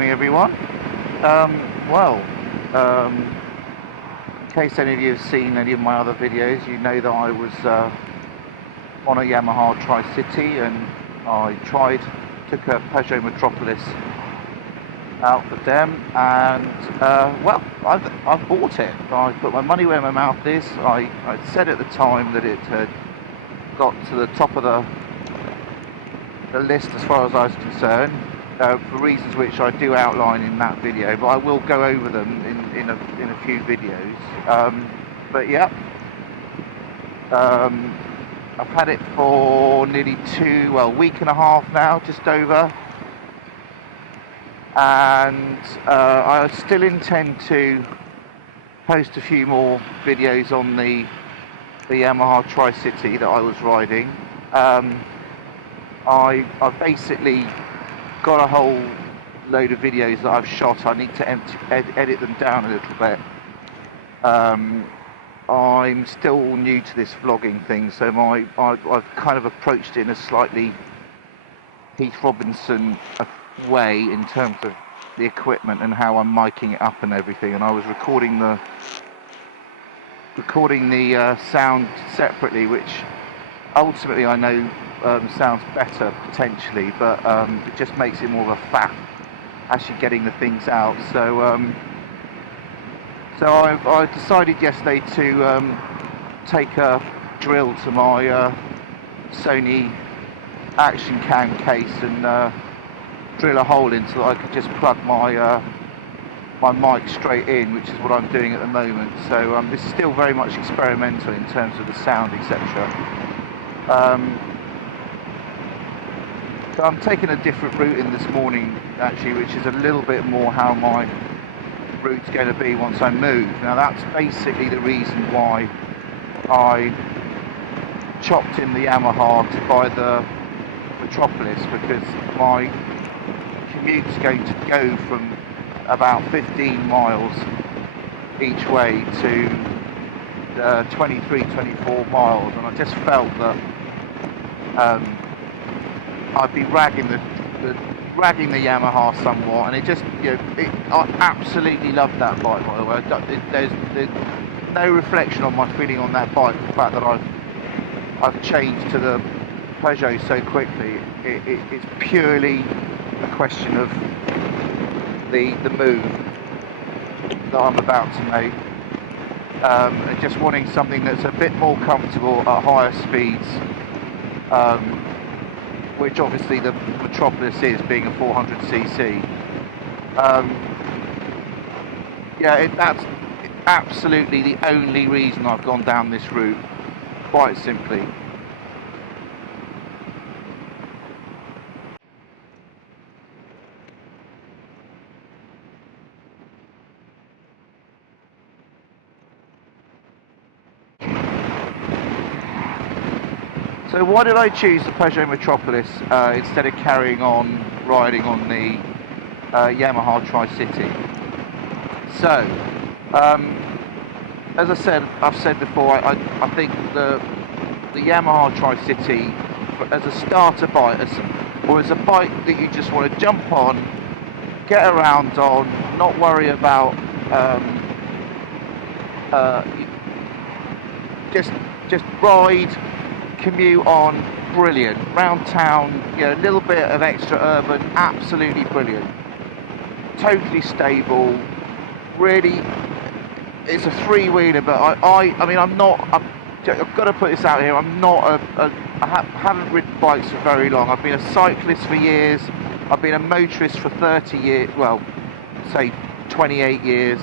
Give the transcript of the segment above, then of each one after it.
morning, everyone. In case any of you have seen any of my other videos, you know that I was on a Yamaha Tricity, and I took a Peugeot Metropolis out for them, and I've bought it. I put my money where my mouth is. I said at the time that it had got to the top of the list as far as I was concerned, for reasons which I do outline in that video, but I will go over them in a few videos. I've had it for nearly week and a half now, just over, and I still intend to post a few more videos on the Yamaha Tricity that I was riding. I've basically got a whole load of videos that I've shot. I need to edit them down a little bit. I'm still new to this vlogging thing, so I've kind of approached it in a slightly Heath Robinson way in terms of the equipment and how I'm miking it up and everything. And I was recording the sound separately, which ultimately I know sounds better potentially, but it just makes it more of a faff actually getting the things out. So I decided yesterday to take a drill to my Sony action cam case and drill a hole in so that I could just plug my mic straight in, which is what I'm doing at the moment. So this is still very much experimental in terms of the sound, etc. So I'm taking a different route in this morning, actually, which is a little bit more how my route's going to be once I move. Now that's basically the reason why I chopped in the Yamaha to buy the Metropolis, because my commute's going to go from about 15 miles each way to 23, 24 miles, and I just felt that I'd be ragging the Yamaha somewhat, and it just, I absolutely love that bike, by the way. There's no reflection on my feeling on that bike, the fact that I've changed to the Peugeot so quickly. It's purely a question of the move that I'm about to make, and just wanting something that's a bit more comfortable at higher speeds, which obviously the Metropolis is, being a 400cc. That's absolutely the only reason I've gone down this route, quite simply. So why did I choose the Peugeot Metropolis instead of carrying on riding on the Yamaha Tricity? So, as I've said before, I think the Yamaha Tricity, as a starter bike, or as a bike that you just want to jump on, get around on, not worry about just ride, commute on, brilliant. Round town, a little bit of extra urban, absolutely brilliant. Totally stable, really. It's a three-wheeler, but I mean, I've got to put this out here, I haven't ridden bikes for very long. I've been a cyclist for years, I've been a motorist for 30 years, well, say 28 years.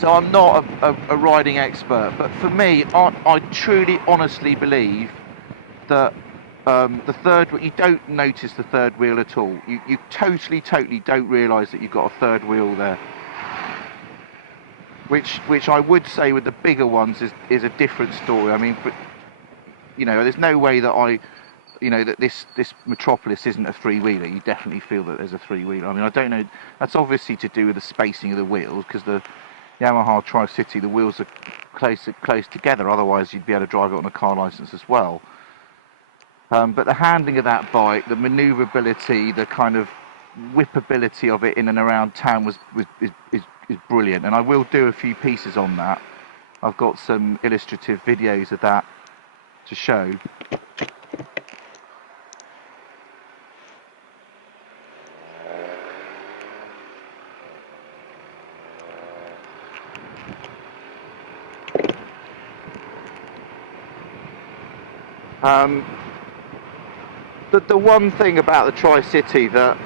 So I'm not a riding expert, but for me, I truly, honestly believe that the third, you don't notice the third wheel at all. You totally don't realise that you've got a third wheel there. Which I would say with the bigger ones is a different story. I mean, there's no way that that this Metropolis isn't a three-wheeler. You definitely feel that there's a three-wheeler. I mean, I don't know. That's obviously to do with the spacing of the wheels, because the Yamaha Tricity, the wheels are close together, otherwise you'd be able to drive it on a car license as well. But the handling of that bike, the manoeuvrability, the kind of whippability of it in and around town is brilliant, and I will do a few pieces on that. I've got some illustrative videos of that to show. The one thing about the Tricity that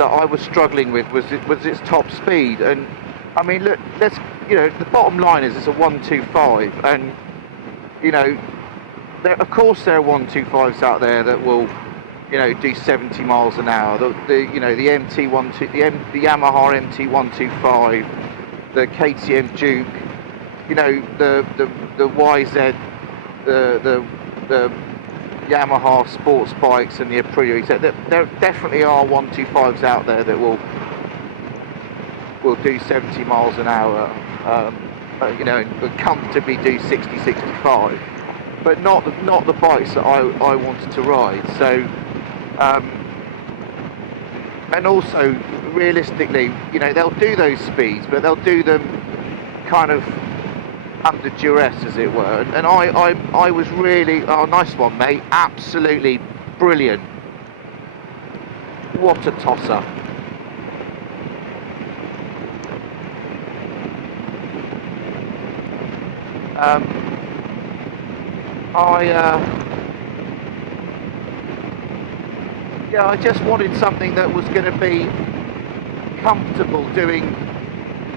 I was struggling with was its top speed. And I mean, look, the bottom line is it's a 125, and of course there are 125s out there that will do 70 miles an hour. The Yamaha MT125, the KTM Duke, the YZ, the Yamaha sports bikes and the Aprilia. There definitely are 125s out there that will do 70 miles an hour, and comfortably do 60, 65, but not the bikes that I wanted to ride. So, and also realistically, they'll do those speeds, but they'll do them kind of under duress, as it were, and I was really, oh, nice one, mate, absolutely brilliant. What a tosser. I just wanted something that was going to be comfortable doing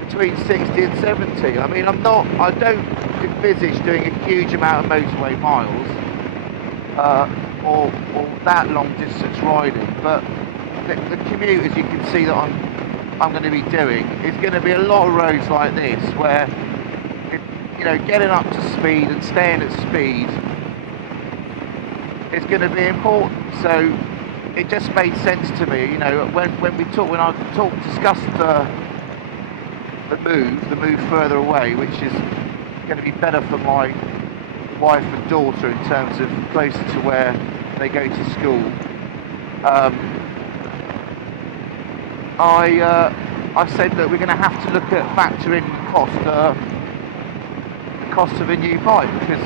between 60 and 70. I mean, I don't envisage doing a huge amount of motorway miles or that long distance riding, but the commute, as you can see, that I'm going to be doing is going to be a lot of roads like this where getting up to speed and staying at speed is going to be important. So it just made sense to me, when I discussed the move further away, which is going to be better for my wife and daughter in terms of closer to where they go to school. I said, look, we're going to have to look at factoring the cost of a new bike, because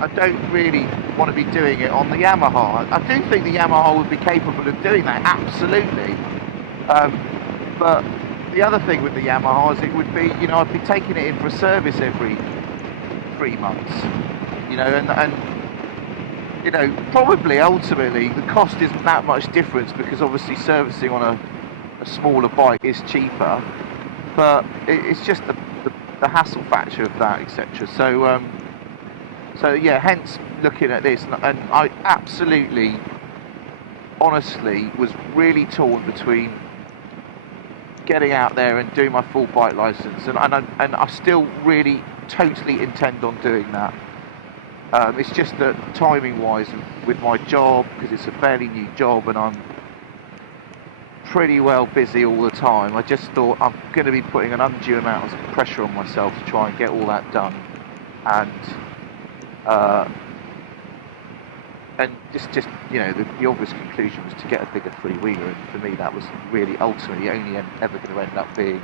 I don't really want to be doing it on the Yamaha. I do think the Yamaha would be capable of doing that, absolutely. But the other thing with the Yamaha is it would be, I'd be taking it in for a service every 3 months, and probably ultimately the cost isn't that much difference, because obviously servicing on a smaller bike is cheaper, but it's just the hassle factor of that, etc. So yeah, hence looking at this, and I absolutely, honestly, was really torn between getting out there and doing my full bike license, and I still really totally intend on doing that. It's just that timing wise with my job, because it's a fairly new job and I'm pretty well busy all the time, I just thought I'm going to be putting an undue amount of pressure on myself to try and get all that done, and just the obvious conclusion was to get a bigger three-wheeler, and for me that was really ultimately only ever going to end up being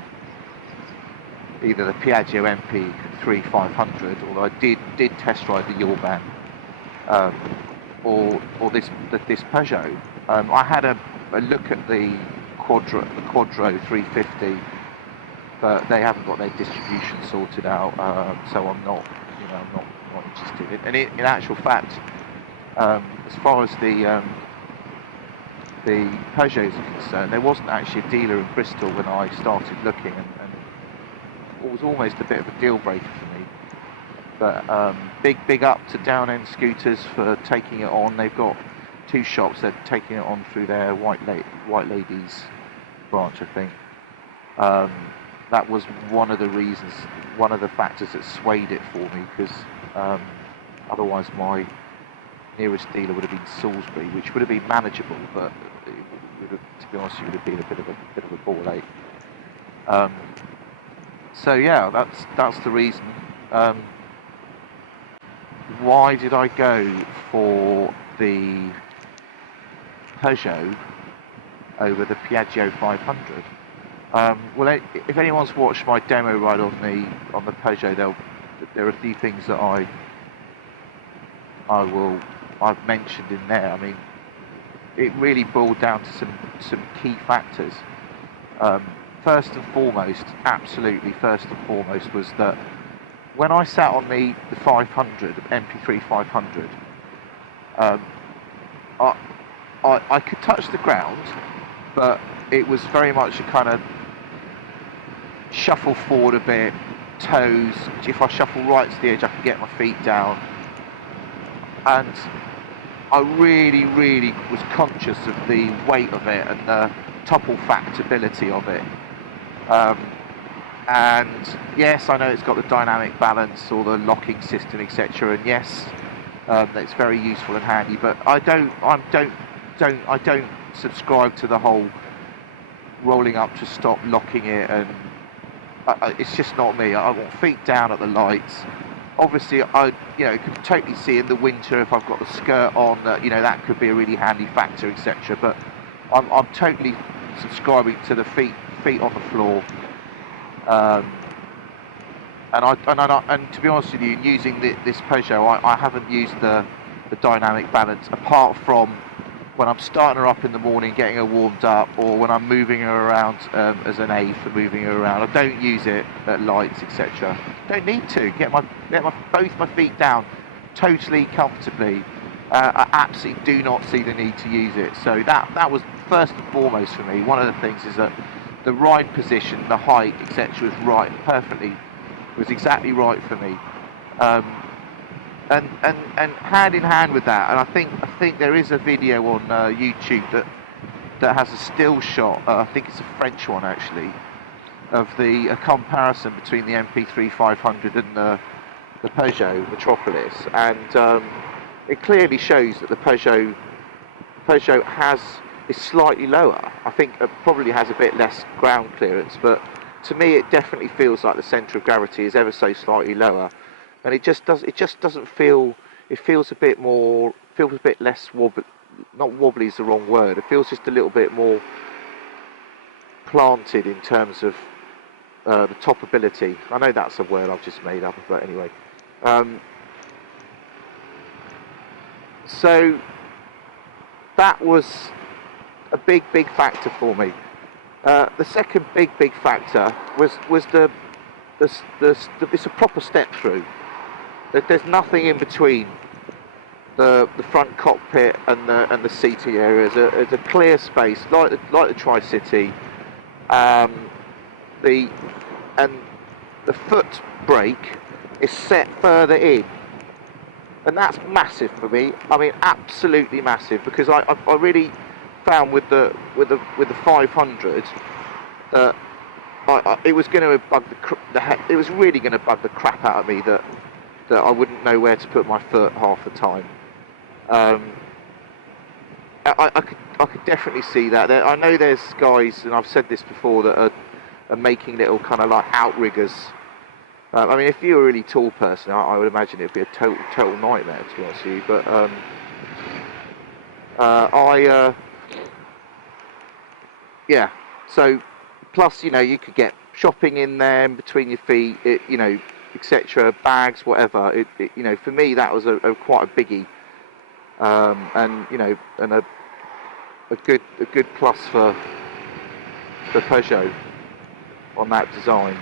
either the Peugeot MP3 500, although I did test ride the Yorban, or this Peugeot. I had a look at the Quadro 350, but they haven't got their distribution sorted out, so I'm not interested. And in actual fact, as far as the Peugeots are concerned, there wasn't actually a dealer in Bristol when I started looking, and it was almost a bit of a deal breaker for me. But big up to Down End Scooters for taking it on. They've got 2 shops. They're taking it on through their White Ladies branch, I think. That was one of the factors that swayed it for me, because otherwise my nearest dealer would have been Salisbury, which would have been manageable, but to be honest, it would have been a bit of a ball ache. So yeah, that's the reason. Why did I go for the Peugeot over the Piaggio 500. Well, if anyone's watched my demo ride on the Peugeot, there are a few things that I've mentioned in there. I mean, it really boiled down to some key factors. First and foremost, absolutely first and foremost, was that when I sat on the 500, MP3 500, I could touch the ground, but it was very much a kind of shuffle forward a bit, toes. If I shuffle right to the edge, I can get my feet down. And I really, really was conscious of the weight of it and the topple factability of it. And yes, I know it's got the dynamic balance or the locking system, etc. And yes, it's very useful and handy. But I don't subscribe to the whole rolling up to stop, locking it, and it's just not me. I want feet down at the lights. Obviously, I can totally see in the winter if I've got the skirt on that that could be a really handy factor, etc. But I'm totally subscribing to the feet on the floor. And to be honest with you, using this Peugeot, I haven't used the dynamic balance apart from when I'm starting her up in the morning, getting her warmed up, or when I'm moving her around as an aid for moving her around. I don't use it at lights, etc. Don't need to get both my feet down totally comfortably. I absolutely do not see the need to use it. So that was first and foremost for me. One of the things is that the ride position, the height, etc. was exactly right for me. And hand in hand with that, and I think there is a video on YouTube that has a still shot. I think it's a French one actually, of a comparison between the MP3 500 and the Peugeot Metropolis, and it clearly shows that the Peugeot is slightly lower. I think it probably has a bit less ground clearance, but to me it definitely feels like the centre of gravity is ever so slightly lower. And it just doesn't feel. It feels a bit less wobbly. Not wobbly is the wrong word. It feels just a little bit more planted in terms of the toppability. I know that's a word I've just made up, but anyway. So that was a big factor for me. The second big factor was it's a proper step through. There's nothing in between the front cockpit and the seating area. There's a clear space, like the Tricity. The foot brake is set further in, and that's massive for me. I mean, absolutely massive, because I really found with the 500 that it was going to bug it was really going to bug the crap out of me that I wouldn't know where to put my foot half the time. I could definitely see that. I know there's guys, and I've said this before, that are making little kind of like outriggers. I mean, if you're a really tall person, I would imagine it'd be a total nightmare, to be honest with you. But yeah. So plus, you could get shopping in there in between your feet. Etc. Bags, whatever. For me, that was quite a biggie, and a good plus for Peugeot on that design.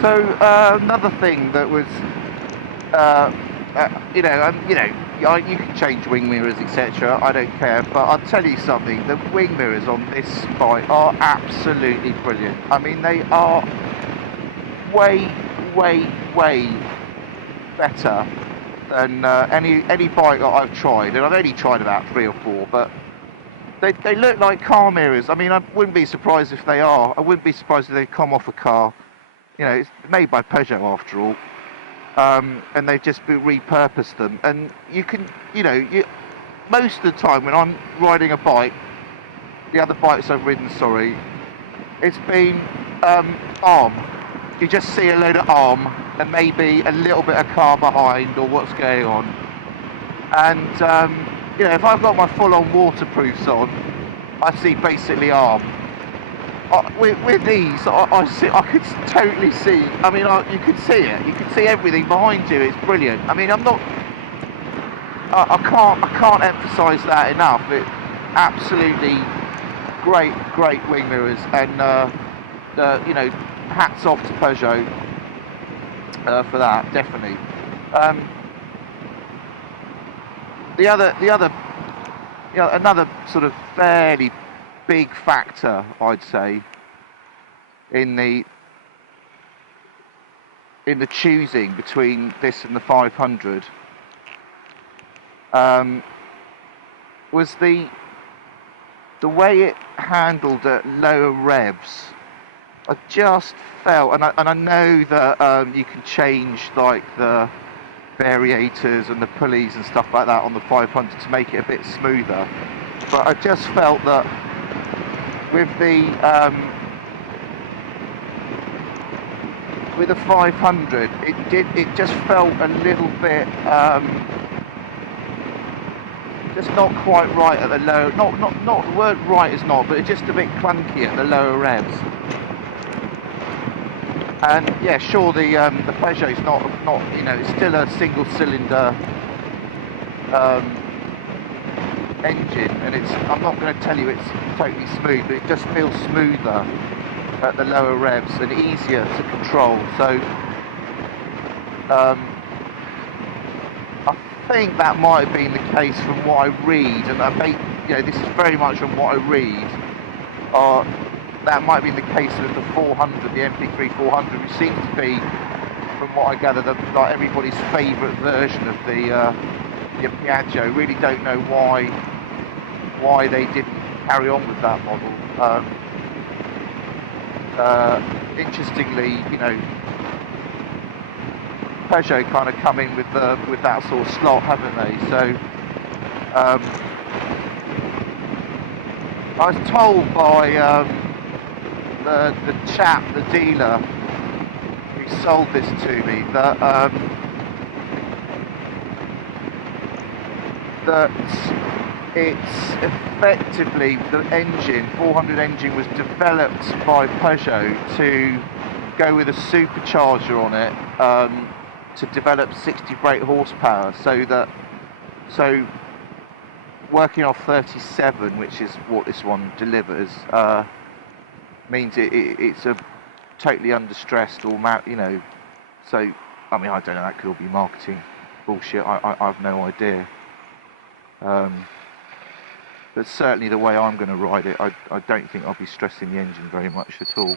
So another thing that was, you can change wing mirrors, etc. I don't care, but I'll tell you something. The wing mirrors on this bike are absolutely brilliant. I mean, they are way better than any bike that I've tried, and I've only tried about 3 or 4, but they look like car mirrors. I mean, I wouldn't be surprised if they are. I wouldn't be surprised if they come off a car. It's made by Peugeot after all. and they've just repurposed them. And you can, most of the time when I'm riding a bike, the other bikes I've ridden, it's been arm. You just see a load of arm and maybe a little bit of car behind or what's going on. And if I've got my full-on waterproofs on, I see basically arm. With these, I could totally see. I mean, you can see it. You can see everything behind you. It's brilliant. I mean, I can't emphasise that enough. It absolutely great wing mirrors, and hats off to Peugeot for that, definitely. Another sort of fairly big factor, I'd say, in the choosing between this and the 500 was the way it handled at lower revs. I just felt, and I know that you can change like the variators and the pulleys and stuff like that on the 500 to make it a bit smoother, but I just felt that with the 500, it just felt a little bit just not quite right at the low. Not the word right is not, but it's just a bit clunky at the lower revs. And yeah, sure, the Peugeot's not it's still a single cylinder engine, and I'm not going to tell you it's totally smooth, but it just feels smoother at the lower revs and easier to control. So I think that might have been the case from what I read, and this is very much from what I read. That might have been the case with the 400, the MP3 400, which seems to be, from what I gather, like everybody's favourite version of the Piaggio. Really don't know why they didn't carry on with that model. Interestingly, Peugeot kind of come in with that sort of slot, haven't they? So I was told by the chap, the dealer who sold this to me, that it's effectively, the 400 engine was developed by Peugeot to go with a supercharger on it, to develop 60 brake horsepower, so working off 37, which is what this one delivers, means it's a totally understressed or so I mean, I don't know, that could all be marketing bullshit. I've no idea. But certainly the way I'm going to ride it, I don't think I'll be stressing the engine very much at all.